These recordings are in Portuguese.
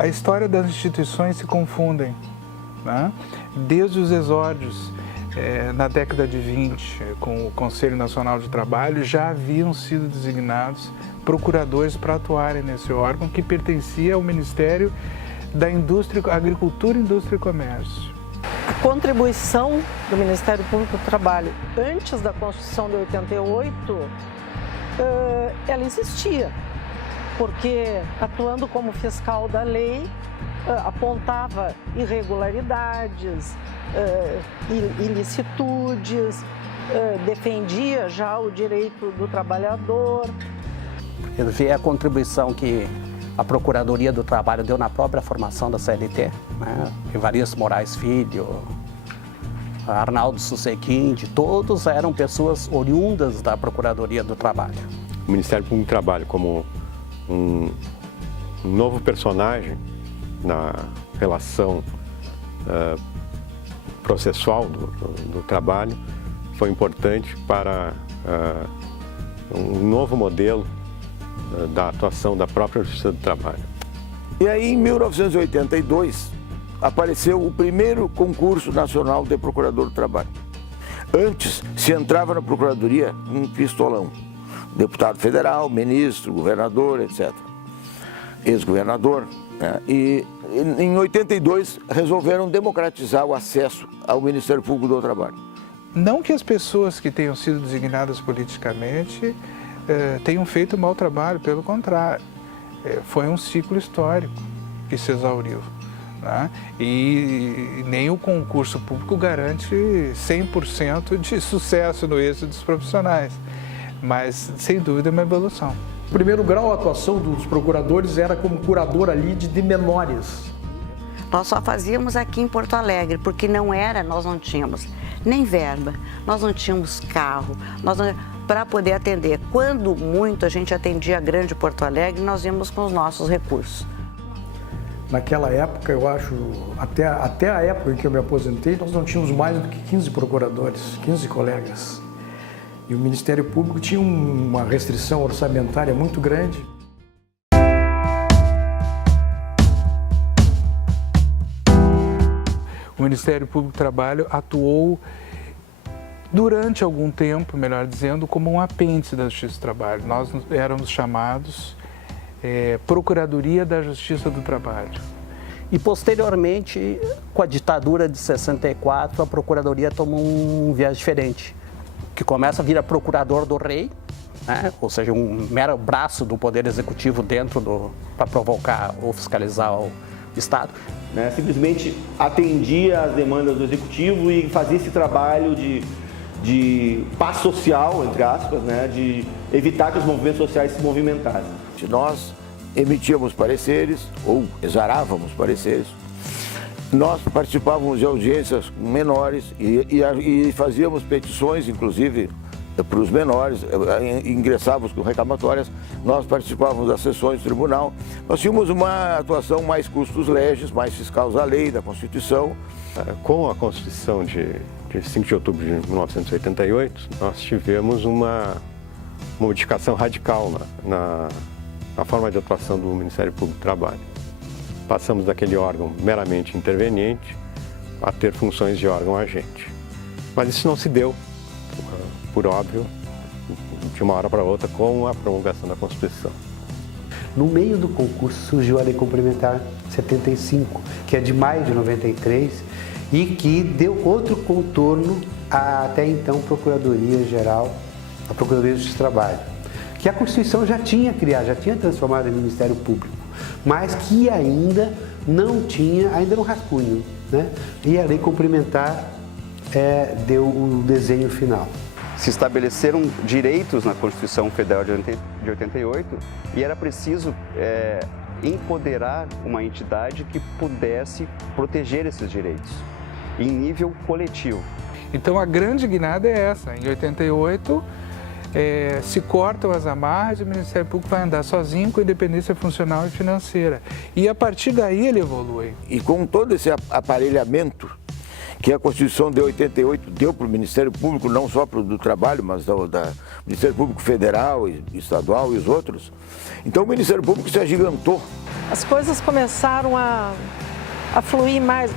A história das instituições se confundem, né? Desde os exórdios, na década de 20, com o Conselho Nacional de Trabalho, já haviam sido designados procuradores para atuarem nesse órgão que pertencia ao Ministério da Agricultura, Indústria e Comércio. A contribuição do Ministério Público do Trabalho antes da Constituição de 88, ela existia, porque atuando como fiscal da lei, apontava irregularidades, ilicitudes, defendia já o direito do trabalhador. Eu vi a contribuição que a Procuradoria do Trabalho deu na própria formação da CLT, né? Evaristo Moraes Filho, Arnaldo Susequinde, todos eram pessoas oriundas da Procuradoria do Trabalho. O Ministério Público do Trabalho como um novo personagem na relação processual do trabalho foi importante para um novo modelo da atuação da própria Justiça do Trabalho. E aí, em 1982, apareceu o primeiro concurso nacional de procurador do trabalho. Antes, se entrava na procuradoria um pistolão, deputado federal, ministro, governador, etc. Ex-governador, né? E em 82 resolveram democratizar o acesso ao Ministério Público do Trabalho. Não que as pessoas que tenham sido designadas politicamente tenham feito mau trabalho, pelo contrário, foi um ciclo histórico que se exauriu, né? E nem o concurso público garante 100% de sucesso no êxito dos profissionais, mas sem dúvida é uma evolução. O primeiro grau, a atuação dos procuradores era como curador ali de menores. Nós só fazíamos aqui em Porto Alegre, porque nós não tínhamos nem verba, nós não tínhamos carro, para poder atender. Quando muito a gente atendia a grande Porto Alegre, nós íamos com os nossos recursos. Naquela época, eu acho, até a época em que eu me aposentei, nós não tínhamos mais do que 15 procuradores, 15 colegas. E o Ministério Público tinha uma restrição orçamentária muito grande. O Ministério Público do Trabalho atuou durante algum tempo, melhor dizendo, como um apêndice da Justiça do Trabalho. Nós éramos chamados Procuradoria da Justiça do Trabalho. E posteriormente, com a ditadura de 64, a Procuradoria tomou um viés diferente, que começa a vir a Procurador do Rei, né? Ou seja, um mero braço do Poder Executivo dentro para provocar ou fiscalizar o Estado. Né? Simplesmente atendia às demandas do Executivo e fazia esse trabalho de paz social, entre aspas, né? De evitar que os movimentos sociais se movimentassem. Nós emitíamos pareceres, ou exarávamos pareceres, nós participávamos de audiências menores e fazíamos petições, inclusive, para os menores, ingressávamos com reclamatórias, nós participávamos das sessões do tribunal. Nós tínhamos uma atuação mais custos legis, mais fiscal da lei, da Constituição. Com a Constituição de 5 de outubro de 1988, nós tivemos uma modificação radical na forma de atuação do Ministério Público do Trabalho. Passamos daquele órgão meramente interveniente a ter funções de órgão agente. Mas isso não se deu, por óbvio, de uma hora para outra, com a promulgação da Constituição. No meio do concurso surgiu a Lei Complementar 75, que é de maio de 93 e que deu outro contorno à até então Procuradoria-Geral, a Procuradoria de Trabalho, que a Constituição já tinha criado, já tinha transformado em Ministério Público, mas que ainda não tinha, ainda no rascunho, né? E a Lei Complementar deu o desenho final. Se estabeleceram direitos na Constituição Federal de 88 e era preciso empoderar uma entidade que pudesse proteger esses direitos em nível coletivo. Então a grande guinada é essa. Em 88 se cortam as amarras e o Ministério Público vai andar sozinho com independência funcional e financeira. E a partir daí ele evolui. E com todo esse aparelhamento que a Constituição de 88 deu para o Ministério Público, não só para o do Trabalho, mas do Ministério Público Federal, Estadual e os outros. Então o Ministério Público se agigantou as coisas começaram a fluir mais,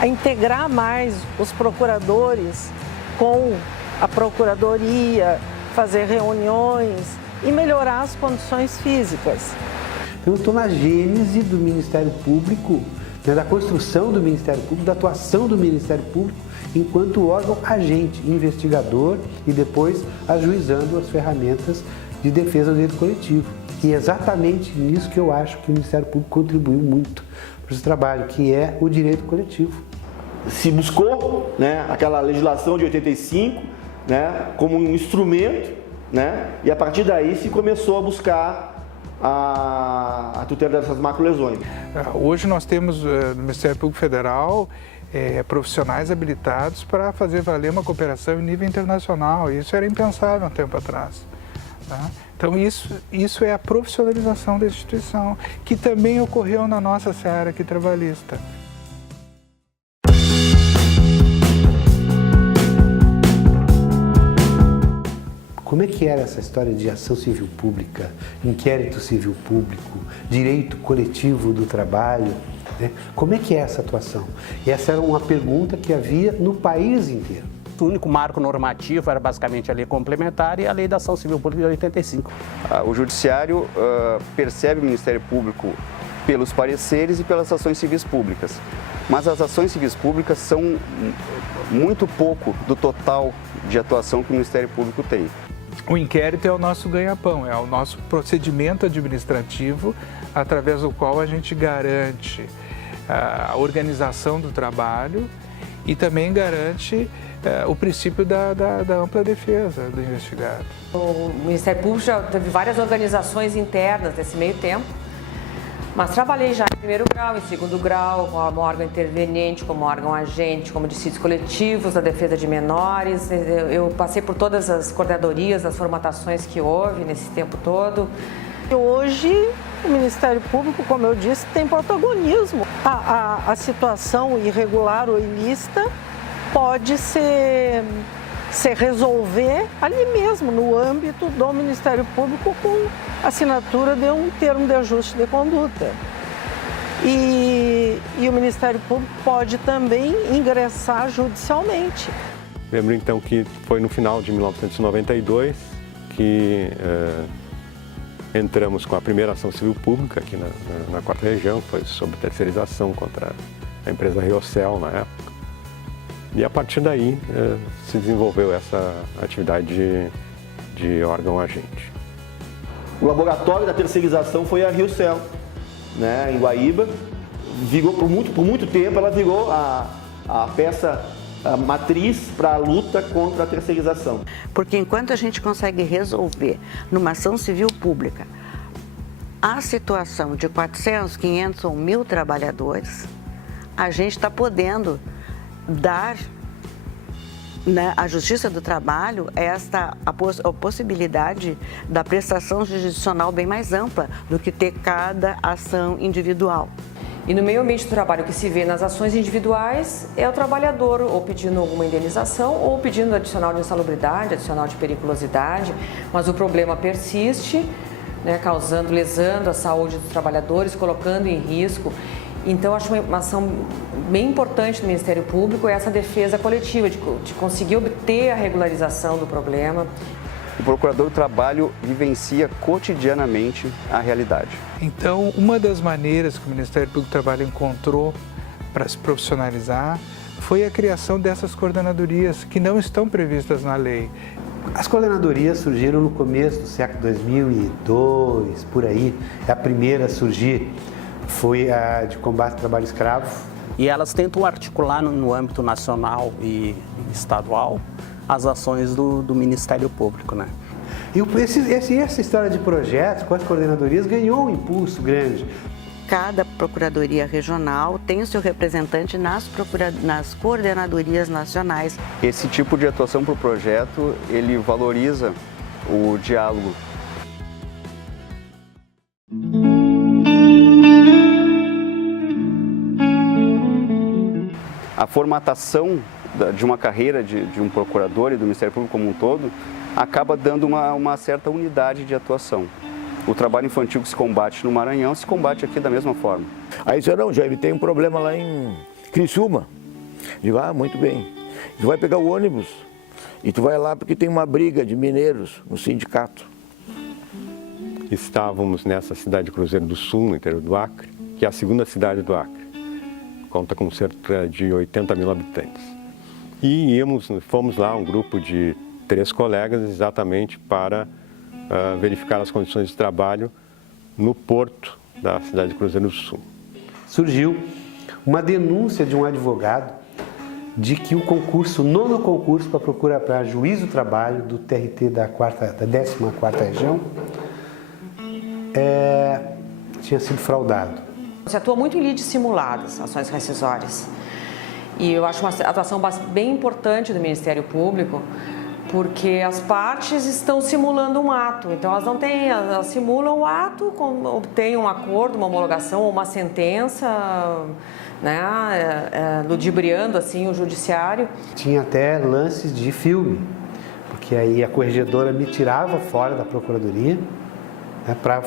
a integrar mais os procuradores com a procuradoria, fazer reuniões e melhorar as condições físicas. Então, eu estou na gênese do Ministério Público, né, da construção do Ministério Público, da atuação do Ministério Público enquanto órgão agente, investigador e depois ajuizando as ferramentas de defesa do direito coletivo. E é exatamente nisso que eu acho que o Ministério Público contribuiu muito para esse trabalho, que é o direito coletivo. Se buscou, né, aquela legislação de 85, né, como um instrumento, né, e a partir daí se começou a buscar a tutela dessas macrolesões. Hoje nós temos no Ministério Público Federal profissionais habilitados para fazer valer uma cooperação em nível internacional. Isso era impensável um tempo atrás. Tá? Então isso é a profissionalização da instituição, que também ocorreu na nossa seara aqui trabalhista. Como é que era essa história de ação civil pública, inquérito civil público, direito coletivo do trabalho? Né? Como é que é essa atuação? E essa era uma pergunta que havia no país inteiro. O único marco normativo era basicamente a lei complementar e a lei da ação civil pública de 85. O Judiciário percebe o Ministério Público pelos pareceres e pelas ações civis públicas. Mas as ações civis públicas são muito pouco do total de atuação que o Ministério Público tem. O inquérito é o nosso ganha-pão, é o nosso procedimento administrativo através do qual a gente garante a organização do trabalho e também garante o princípio da ampla defesa do investigado. O Ministério Público já teve várias organizações internas nesse meio tempo, mas trabalhei já em primeiro grau, em segundo grau, como órgão interveniente, como órgão agente, como dissídios coletivos, da defesa de menores. Eu passei por todas as coordenadorias, as formatações que houve nesse tempo todo. Hoje, o Ministério Público, como eu disse, tem protagonismo. A situação irregular ou ilícita pode se resolver ali mesmo, no âmbito do Ministério Público, com assinatura de um termo de ajuste de conduta. E o Ministério Público pode também ingressar judicialmente. Lembro então que foi no final de 1992 que entramos com a primeira ação civil pública aqui na 4ª região, foi sobre terceirização contra a empresa Riocel na época. E a partir daí se desenvolveu essa atividade de órgão agente. O laboratório da terceirização foi a Riocel, né, em Guaíba. Virou por muito tempo, ela virou a peça matriz para a luta contra a terceirização. Porque enquanto a gente consegue resolver numa ação civil pública a situação de 400, 500 ou 1.000 trabalhadores, a gente está podendo dar, né, à Justiça do Trabalho a possibilidade da prestação jurisdicional bem mais ampla do que ter cada ação individual. E no meio ambiente do trabalho, o que se vê nas ações individuais é o trabalhador ou pedindo alguma indenização ou pedindo adicional de insalubridade, adicional de periculosidade, mas o problema persiste, né, lesando a saúde dos trabalhadores, colocando em risco. Então, acho uma ação bem importante do Ministério Público essa defesa coletiva, de conseguir obter a regularização do problema. O Procurador do Trabalho vivencia cotidianamente a realidade. Então, uma das maneiras que o Ministério Público do Trabalho encontrou para se profissionalizar foi a criação dessas coordenadorias que não estão previstas na lei. As coordenadorias surgiram no começo do século 2002, por aí. A primeira a surgir foi a de combate ao trabalho escravo. E elas tentam articular no âmbito nacional e estadual as ações do Ministério Público, né? E essa história de projetos com as coordenadorias ganhou um impulso grande. Cada procuradoria regional tem o seu representante nas coordenadorias nacionais. Esse tipo de atuação por projeto, ele valoriza o diálogo. A formatação de uma carreira de um procurador e do Ministério Público como um todo acaba dando uma certa unidade de atuação. o trabalho infantil que se combate no Maranhão se combate aqui da mesma forma. Aí você não, Jaime, tem um problema lá em Criciúma. Digo, muito bem. Tu vai pegar o ônibus e tu vai lá porque tem uma briga de mineiros no sindicato. Estávamos nessa cidade de Cruzeiro do Sul, no interior do Acre, que é a segunda cidade do Acre. Conta com cerca de 80 mil habitantes. E fomos lá, um grupo de 3 colegas, exatamente para verificar as condições de trabalho no porto da cidade de Cruzeiro do Sul. Surgiu uma denúncia de um advogado de que o nono concurso para procura para juiz do trabalho do TRT da 14ª região tinha sido fraudado. Você atua muito em lides simuladas, ações rescisórias. E eu acho uma atuação bem importante do Ministério Público, porque as partes estão simulando um ato. Então elas simulam o ato, obtêm um acordo, uma homologação ou uma sentença, né, ludibriando assim o judiciário. Tinha até lances de filme, porque aí a corregedora me tirava fora da procuradoria, né, para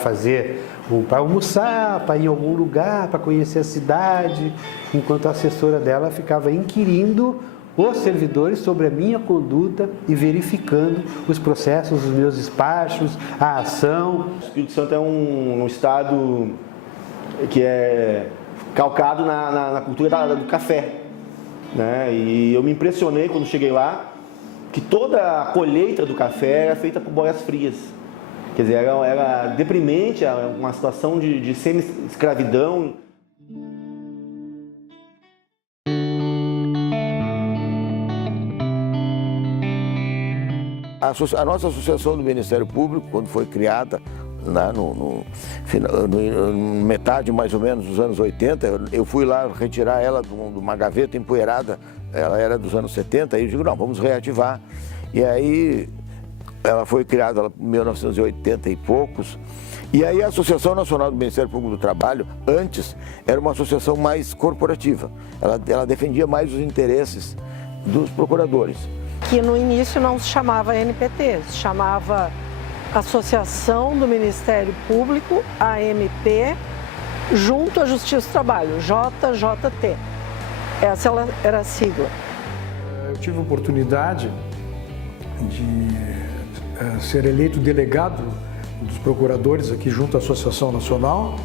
para almoçar, para ir em algum lugar, para conhecer a cidade, enquanto a assessora dela ficava inquirindo os servidores sobre a minha conduta e verificando os processos, os meus despachos, a ação. O Espírito Santo é um estado que é calcado na cultura do café, né? E eu me impressionei quando cheguei lá que toda a colheita do café era feita por boias frias. Quer dizer, era deprimente, uma situação de semi-escravidão. A nossa associação do Ministério Público, quando foi criada, metade mais ou menos dos anos 80, eu fui lá retirar ela de uma gaveta empoeirada, ela era dos anos 70, e eu digo, não, vamos reativar. E aí ela foi criada em 1980 e poucos, e aí a Associação Nacional do Ministério Público do Trabalho, antes, era uma associação mais corporativa, ela defendia mais os interesses dos procuradores. Que no início não se chamava NPT, se chamava Associação do Ministério Público, AMP, junto à Justiça do Trabalho, JJT. Essa era a sigla. Eu tive a oportunidade de ser eleito delegado dos procuradores aqui junto à Associação Nacional,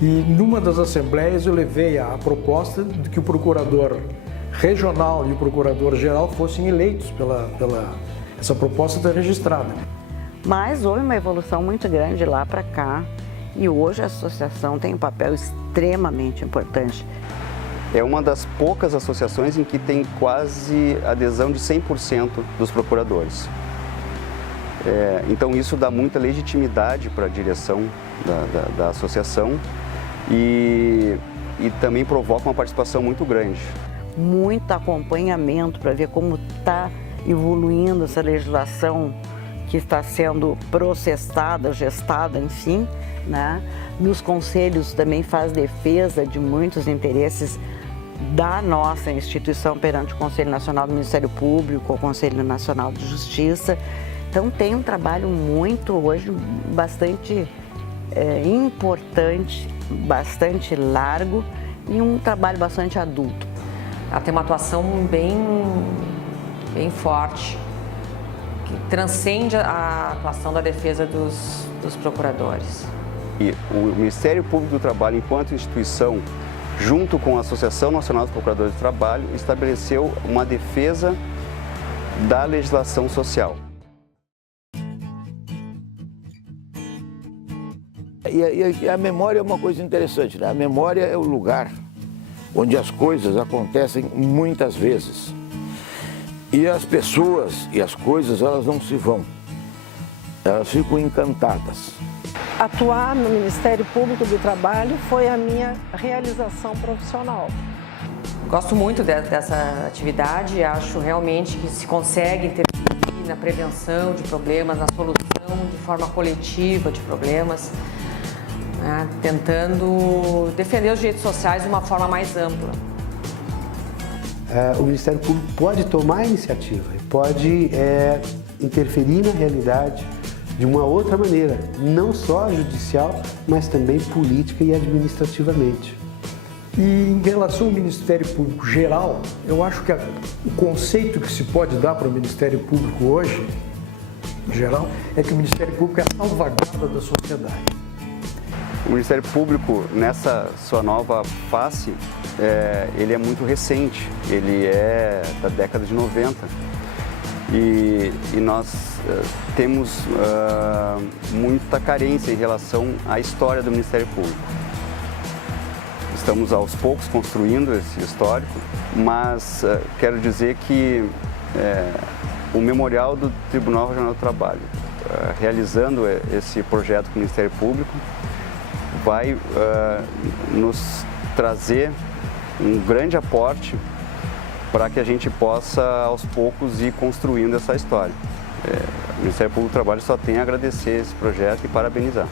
e numa das assembleias eu levei a proposta de que o procurador regional e o procurador-geral fossem eleitos essa proposta está registrada. Mas houve uma evolução muito grande lá para cá e hoje a associação tem um papel extremamente importante. É uma das poucas associações em que tem quase adesão de 100% dos procuradores. Então isso dá muita legitimidade para a direção da associação e também provoca uma participação muito grande. Muito acompanhamento para ver como está evoluindo essa legislação que está sendo processada, gestada, enfim, né? Nos conselhos também faz defesa de muitos interesses da nossa instituição perante o Conselho Nacional do Ministério Público, o Conselho Nacional de Justiça. Então tem um trabalho muito, hoje, bastante importante, bastante largo e um trabalho bastante adulto. Ela tem uma atuação bem forte, que transcende a atuação da defesa dos procuradores. E o Ministério Público do Trabalho, enquanto instituição, junto com a Associação Nacional dos Procuradores do Trabalho, estabeleceu uma defesa da legislação social. E a memória é uma coisa interessante, né? A memória é o lugar onde as coisas acontecem muitas vezes. E as pessoas e as coisas, elas não se vão. Elas ficam encantadas. Atuar no Ministério Público do Trabalho foi a minha realização profissional. Gosto muito dessa atividade, acho realmente que se consegue intervir na prevenção de problemas, na solução de forma coletiva de problemas, né, tentando defender os direitos sociais de uma forma mais ampla. O Ministério Público pode tomar iniciativa, pode interferir na realidade de uma outra maneira, não só judicial, mas também política e administrativamente. E em relação ao Ministério Público geral, eu acho que o conceito que se pode dar para o Ministério Público hoje, em geral, é que o Ministério Público é a salvaguarda da sociedade. O Ministério Público, nessa sua nova face, ele é muito recente, ele é da década de 90 e nós temos muita carência em relação à história do Ministério Público. Estamos aos poucos construindo esse histórico, mas quero dizer que o Memorial do Tribunal Regional do Trabalho, realizando esse projeto com o Ministério Público, vai nos trazer um grande aporte para que a gente possa, aos poucos, ir construindo essa história. O Ministério Público do Trabalho só tem a agradecer esse projeto e parabenizar.